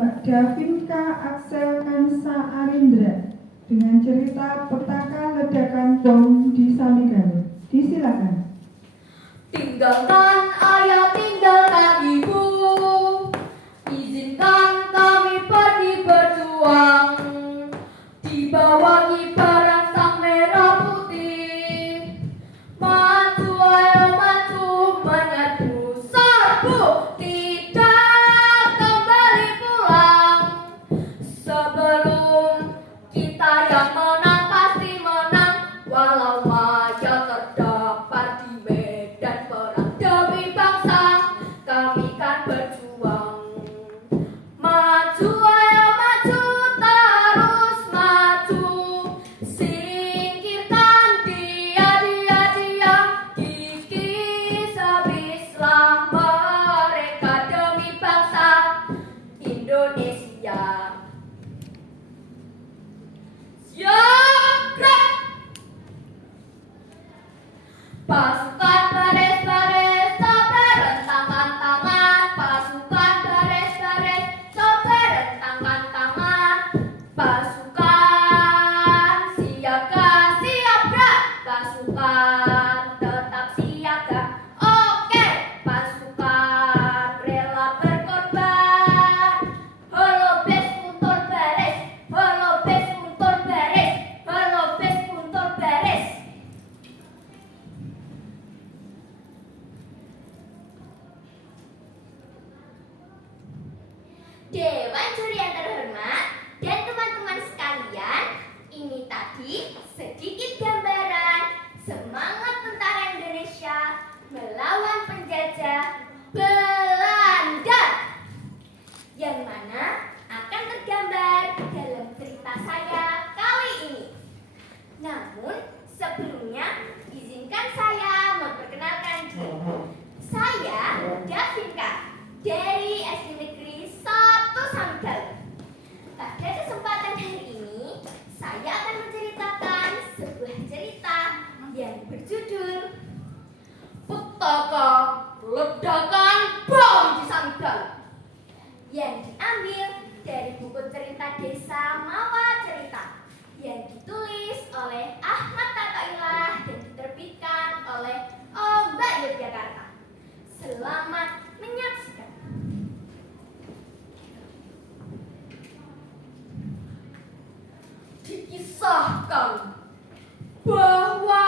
Mbak Davinka Axel Kansa Arindra dengan cerita petaka ledakan bom di Samigalo. Disilakan. Tinggalkan ayah, tinggalkan ibu, izinkan kami pergi berjuang di bawah kibaran sang merah putih. Maju ayo maju, menyerbu serbu, tidak kembali pulang. Sebelum kita yang menang pasti menang, walau maya terdampar di medan perang demi bangsa, kami kan berjuang. Maju ayo maju, terus maju, singkirkan dia, kikis habislah mereka demi bangsa Indonesia. Siap, gerak! Pasukan baris-baris, berentangkan tangan. Pasukan baris-baris, berentangkan tangan. Pasukan siaga, siap gerak. Pasukan tetap siaga, oke. Pasukan rela berkorban. Halo bes puntur baris, halo bes puntur baris, halo bes puntur baris. Dewan juri yang terhormat dan teman-teman sekalian, ini tadi sedikit gambaran semangat tentara Indonesia melawan penjajah Belanda, yang mana akan tergambar dalam cerita saya kali ini. Namun sebelumnya izinkan saya memperkenalkan diri. Saya Davinka dari SD Negeri 1 Samigalo. Pada kesempatan hari ini, saya akan menceritakan sebuah cerita yang berjudul Petaka Ledakan Bom di Samigalo, yang diambil dari buku cerita Desa Mawa Cerita yang ditulis oleh Ahmad Tatailah dan diterbitkan oleh Ombak Yogyakarta. Selamat menyaksikan. Dikisahkan bahwa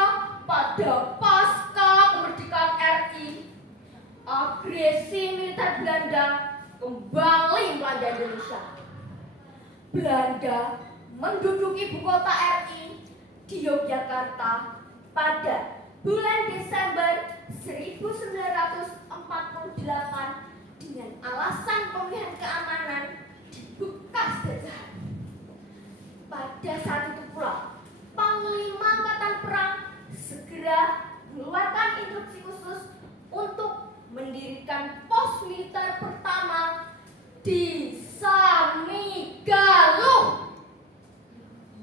pada pasca kemerdekaan RI, agresi militer Belanda kembali melanda Indonesia. Belanda menduduki ibu kota RI di Yogyakarta pada bulan Desember 1948 dengan alasan pemulihan keamanan di bekas jajahan. Pada saat itu pula, Panglima Angkatan Perang segera mengeluarkan instruksi khusus untuk mendirikan pos militer pertama di Samigalo.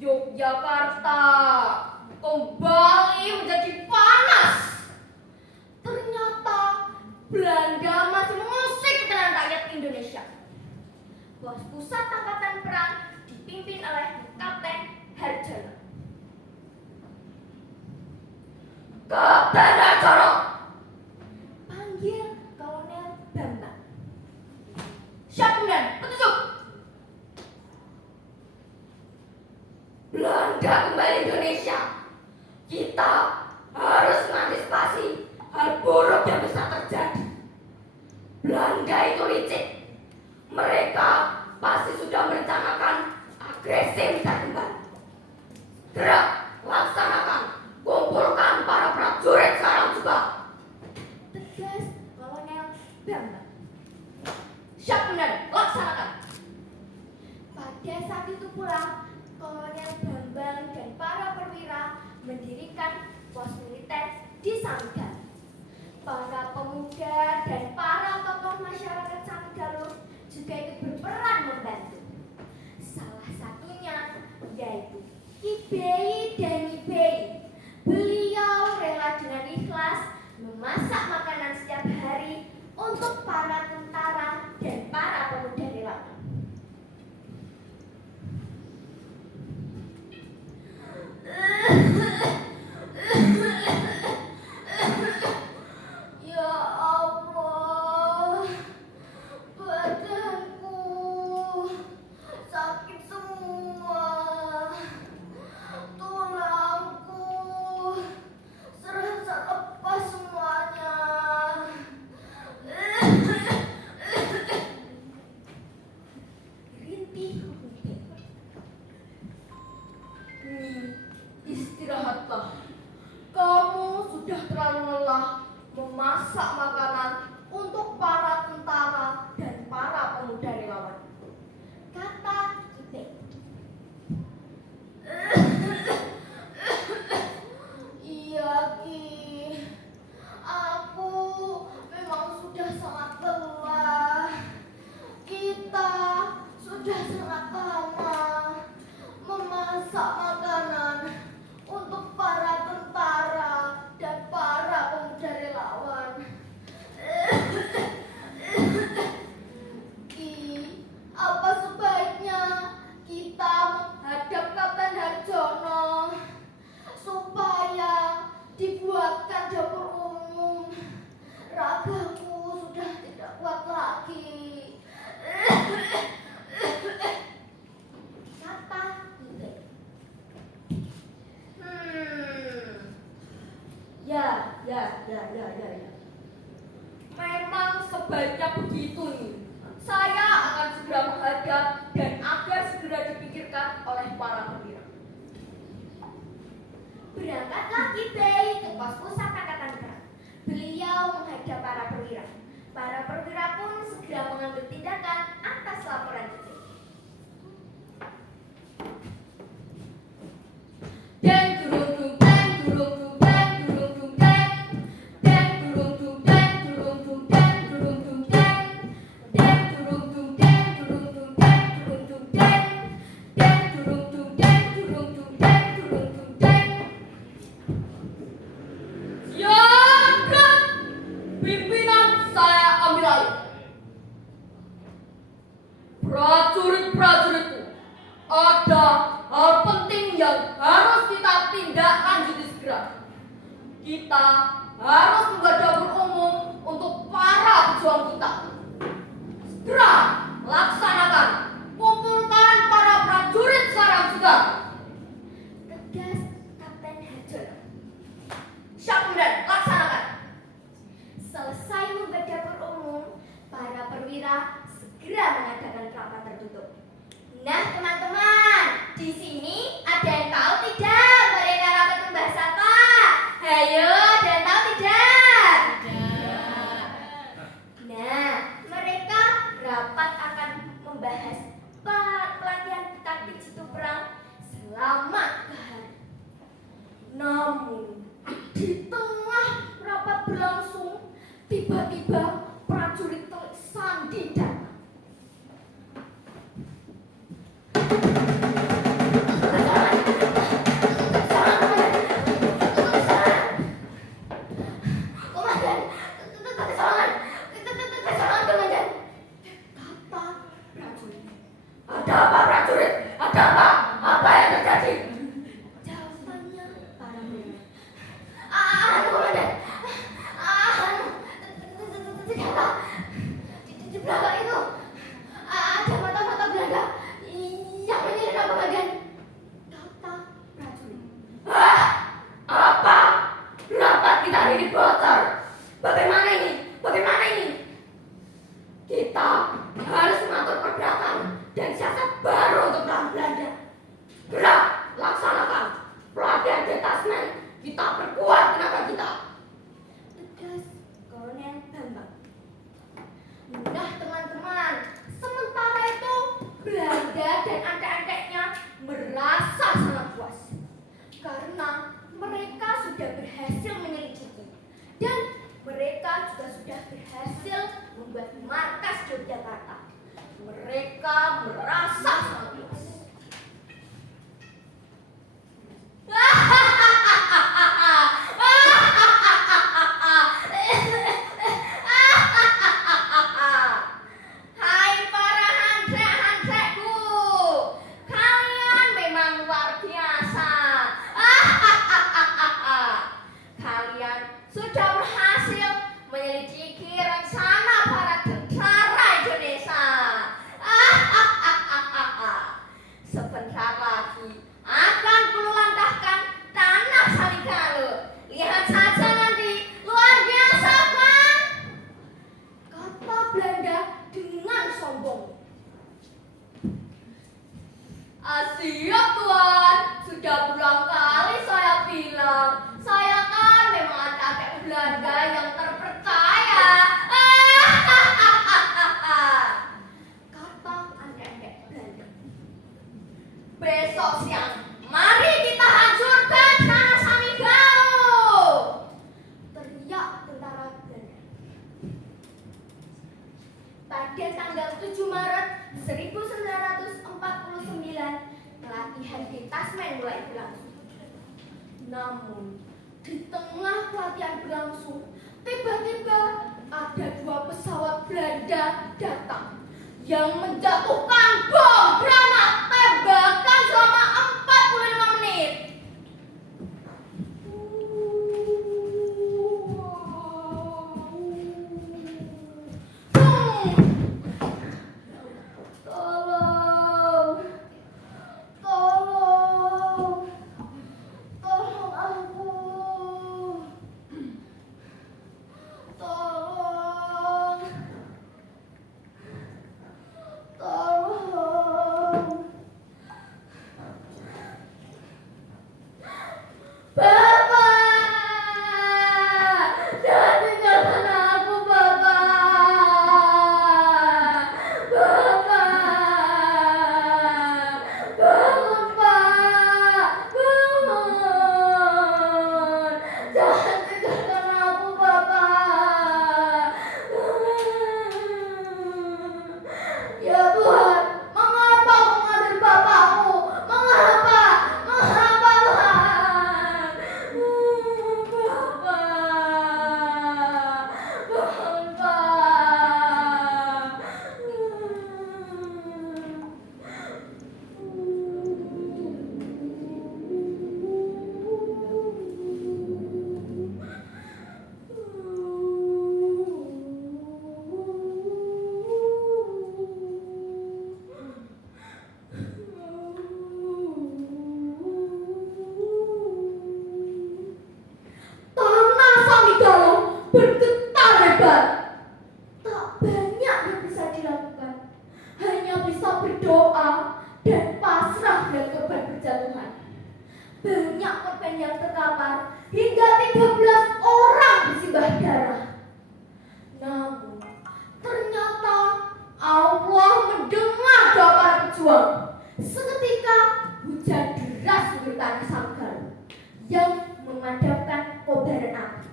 Yogyakarta kembali menjadi panas. Ternyata Belanda masih mengusik ketenangan rakyat Indonesia. Pos pusat angkatan perang dipimpin oleh Kapten Harjono. Kapten Harjono, panggil Kolonel Bambang. Siap kemudian, petunjuk. Belanda kembali Indonesia. Kita harus mengantisipasi hal buruk yang bisa terjadi. Belanda itu licik. Mereka pasti sudah merencanakan agresi militer kembali. Gerak, laksanakan. Kumpulkan para prajurit sekarang juga. Tegas Kolonel Bambang. Siap kemudian, laksanakan. Pada saat itu pula Kolonel Bambang dan para perwira mendirikan pos militer di Samigalo. Para pemuda dan para tokoh masyarakat Samigalo juga ikut berperan membantu. Salah satunya yaitu Kibei dan Ibei. Beliau rela dengan ikhlas memasak makanan setiap hari untuk para tentara dan para pemuda relawan. sudah sangat lama memasak makanan untuk para tentara dan para pemuda relawan. Ki, apa sebaiknya kita menghadap Kapten Harjono supaya dibuatkan dapur umum? Ragaku sudah tidak kuat lagi. Kata Ide. Ya. Memang sebaiknya begitu nih. Saya akan segera menghadap dan agar segera dipikirkan oleh para perwira. Berangkatlah Kidai ke pos pusat angkatan perang. Beliau menghadap para perwira. Para perwira pun segera mengambil tindakan atas laporan Kidai. Prajurit-prajuritku, ada hal penting yang harus kita tindak lanjuti segera. Kita harus membuat dapur umum untuk para pejuang kita. Segera laksanakan, kumpulkan para prajurit sekarang juga. Tegas Kapten Harjono. Siap, kemudian laksanakan. Selesai membuat dapur umum, para perwira segera mengadakan rapat tertutup. Nah, teman-teman, di sini ada yang tahu tidak mereka rapat membahas apa? Hayo, ada yang tahu tidak? Tidak. Nah, mereka rapat akan membahas pelatihan taktik jitu perang selama 3 hari. Namun, di tengah rapat berlangsung, tiba-tiba prajurit Telik Sandi datang. Ada apa prajurit? Ada apa? Apa yang terjadi? Jawabannya para prajurit. Komandan. Ternyata di belakang itu ada mata-mata Belanda yang menyelinap komandan. Kata prajurit. Apa? Rapat kita hari ini bocor. Bagaimana ini? Kita harus mengatur pergerakan dan siasat baru untuk perang Belanda. Gerak, laksanakan pelatihan detasmen. Kita perkuat tenaga kita. Tegas Kolonel Bambang. Nah, teman-teman, sementara itu Belanda dan adik-adiknya merasa sangat puas karena mereka sudah berhasil menyelidiki dan mereka juga sudah berhasil membuat markas Yogyakarta. Mereka merasa sangat puas. Hai para handrek-handrekku, kalian memang luar biasa. Kalian sudah berhasil menyelidiki rencana para tentara Indonesia. Sebentar lagi akan kulantahkan tanah Saligalo. Lihat saja nanti, luar biasa kan? Kata Belanda dengan sombong. Siap Tuan, sudah berulang kali saya bilang, saya kan memang adik Belanda yang terpercaya. Kata adik-adik Belanda. Besok siang, mari kita hancurkan tanah Saligalo. Teriak tentara Belanda. Pada tanggal 7 Maret 1945, mulai berlangsung. Namun, di tengah pelatihan berlangsung, tiba-tiba ada 2 pesawat Belanda datang yang menjatuhkan bom granat tembakan selama 45 menit. Tolong, tolong, tolong aku, tolong, tolong. Bapak, jangan tinggalkan aku, Bapak. Bapak, bangun, Pak, bangun. Jangan tinggalkan aku, Bapak. Ya Tuhan, mengapa kau mengambil bapakku? Mengapa? Mengapa, Tuhan? Bapak, bangun, Pak. Tanah Samigalo bergetar hebat. Tak banyak yang bisa dilakukan, hanya bisa berdoa dan pasrah melihat korban berjatuhan. Banyak korban yang terkapar, hingga 13 orang bersimbah darah. Namun, ternyata Allah mendengar doa para pejuang. Seketika hujan deras mengguyur tanah Samigalo yang memadamkan kobaran api.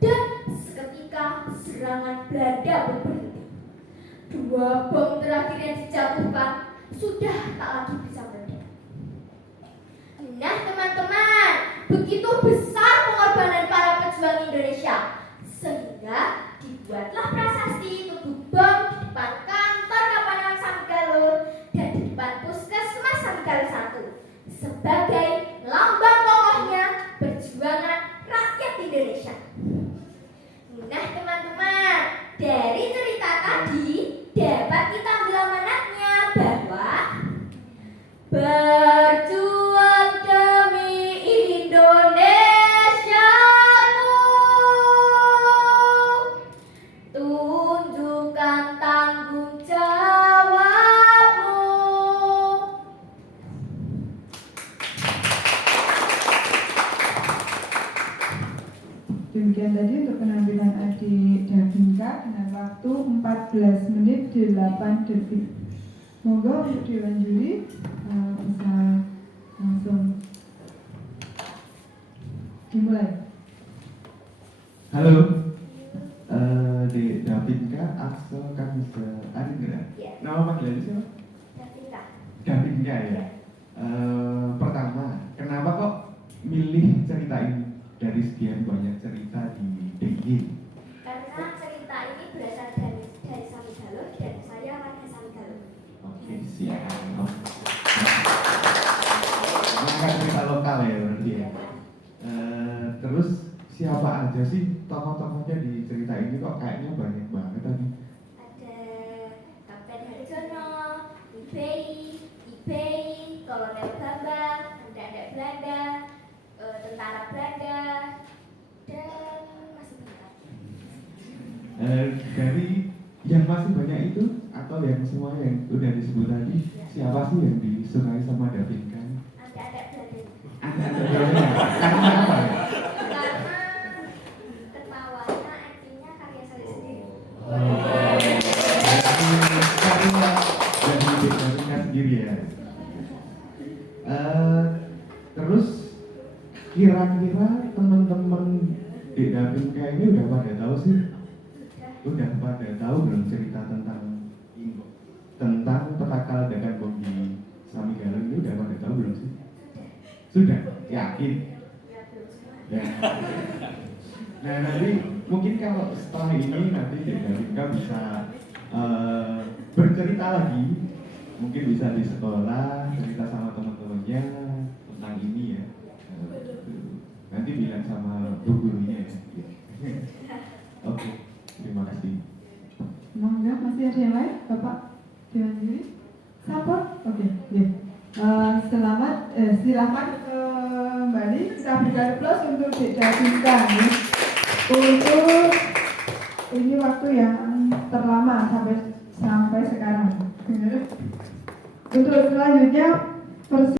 Dan seketika serangan Belanda pun berhenti. 2 bom terakhir yang dijatuhkan sudah tak lagi bisa meledak. Nah teman-teman, begitu besar pengorbanan para pejuang Indonesia, sehingga dibuatlah prasasti tubuh bom di depan kantor Kapal Samigalo dan di depan Puskesmas Samigalo 1 sebagai lambang kokohnya perjuangan rakyat Indonesia. Nah teman-teman, dari cerita tadi dapat kita ambil amanatnya bahwa berjuang demi Indonesiaku, tunjukkan tanggung jawabmu. Demikian tadi untuk penampilan adik Davinka dengan waktu 14 menit 8 detik. Monggo untuk Dewan Juri bisa langsung dimulai. Halo, Dek Davinka Axel Kanisa Arindra. Ya. Nama panggilannya siapa? Davinka. Davinka ya. Pertama, kenapa kok milih cerita ini dari sekian banyak cerita di DIY? Karena cerita ini berasal dari Samigalo dan saya warga Samigalo. Oke, siap. Ini kan cerita lokal ya berarti ya. Terus siapa aja sih tokoh-tokohnya di cerita ini kok kayaknya banyak banget tadi? Ada Kapten Harjono, IPI, Kolonel Bambang, adik-adik Belanda, tentara Belanda, dan masih banyak. Dari yang masih banyak itu atau yang semua yang udah disebut tadi, siapa sih yang disukai sama Davinka? Adik-adik Belanda. Ada berapa? Karena apa ya? Karena ketawanya, actingnya karya saya sendiri. Karena dari Davinka sendiri ya. Terus kira-kira teman-teman di Davinka ini udah pada tahu sih? Udah pada tahu belum cerita tentang petaka ledakan bom di Samigalo ini udah pada tahu belum sih? Sudah? Yakin? Ya. Nah nanti mungkin kalau setelah ini nanti Dek Davinka bisa bercerita lagi, mungkin bisa di sekolah cerita sama teman-temannya tentang ini ya. Nanti bilang sama bu gurunya ya. Oke, terima kasih. Monggo, masih ada yang lain, Bapak Dewan Juri? Sabar? Oke, ya. Selamat, silakan kembali. Kita berikan aplaus untuk Dek Davinka ya. Untuk ini waktu yang terlama sampai sekarang. Untuk selanjutnya